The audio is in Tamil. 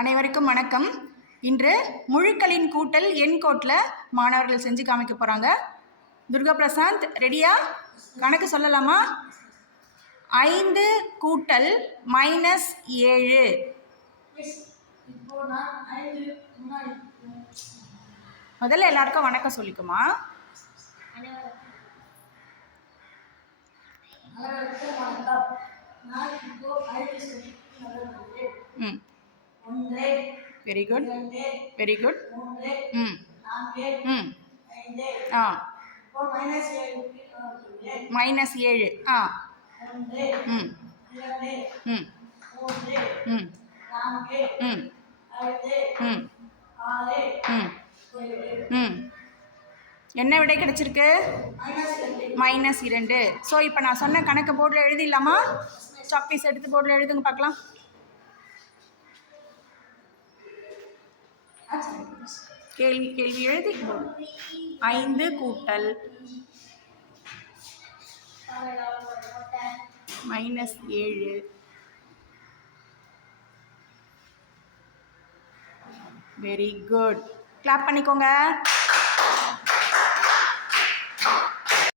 அனைவருக்கும் வணக்கம். இன்று முழுக்களின் கூட்டல் எண்கோட்டில் மாணவர்கள் செஞ்சு காமிக்க போகிறாங்க. துர்கா பிரசாந்த் ரெடியா? கணக்கு சொல்லலாமா? 5 கூட்டல் -7. முதல்ல எல்லாருக்கும் வணக்கம் சொல்லிக்குமா. Very good, very good. -7. என்ன விடை கிடைச்சிருக்கு? -2. ஸோ இப்போ நான் சொன்ன கணக்கு போர்டில் எழுதிடலாமா? சாக் பீஸ் எடுத்து போர்டில் எழுதுங்க பார்க்கலாம். கேள்வி எழுதி 5 கூட்டல் -7. Very good. கிளாப் பண்ணிக்கோங்க.